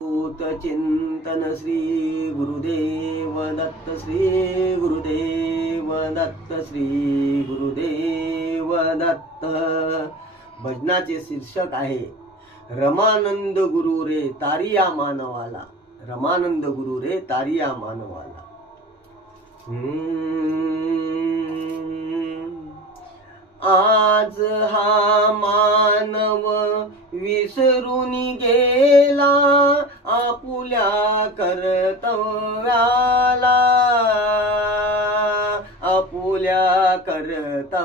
चिंतन श्री गुरुदेव दत्त, श्री गुरुदेव दत्त, श्री गुरुदेव दत्त। भजनाचे शीर्षक आहे रमानंद गुरु रे तारिया मानवाला, रमानंद गुरु रे तारिया मानवाला। आज हा मानव विसरून गेला आपुल्या कर्तव्याला, आपुल्या कर्तव्याला।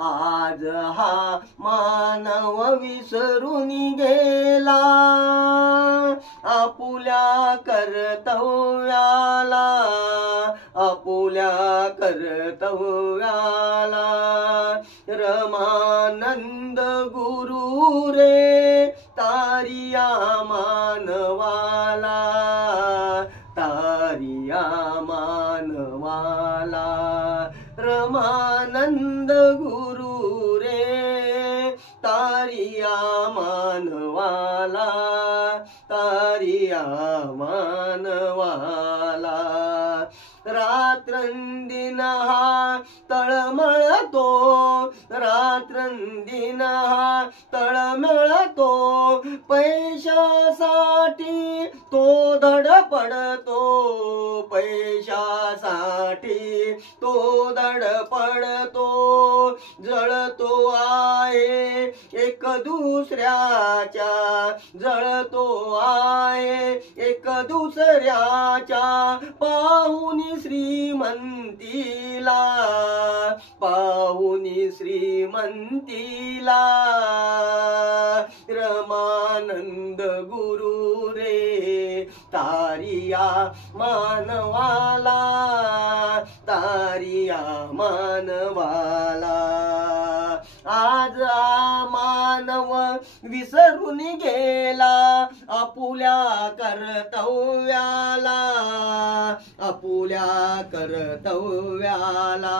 आज हा मानव विसरून गेला आपुल्या कर्तव्याला, आपुल्या कर्तव्याला। रमानंद गुरु रे तारिया मानवाला, तारिया मानवाला। रमानंद गुरु रे तारिया मानवाला, तारिया मानवाला। रात्रंदिन हा तळमळतो, रात्रंदिन हा तळमळतो। पैशासाठी तो धडपडतो, पैशासाठी तो धडपडतो। जळतो आहे एक दुसऱ्याच्या, जळतो आहे एक दुसऱ्याच्या। पाहुनी श्रीमंतीला, पाहुनी श्रीमंतीला। रमानंद गुरु रे तारिया मानवाला, तारिया मानवाला। आज मानव विसरून गेला आपुल्या कर्तव्याला, आपुल्या कर्तव्याला।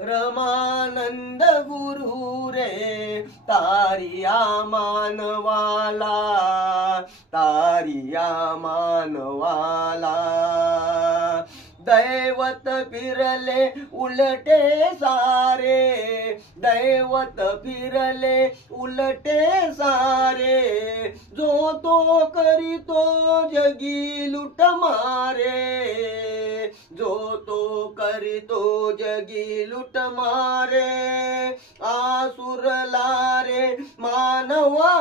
रमानंद गुरु रे तारिया मानवाला, तारिया मानवाला। दैवत फिरले उलटे सारे, दैवत फिरले उलटे सारे। जो तो करीतो जगी लूट मारे, जो तो करीतो जगी लूट मारे। आसुरला रे मानवा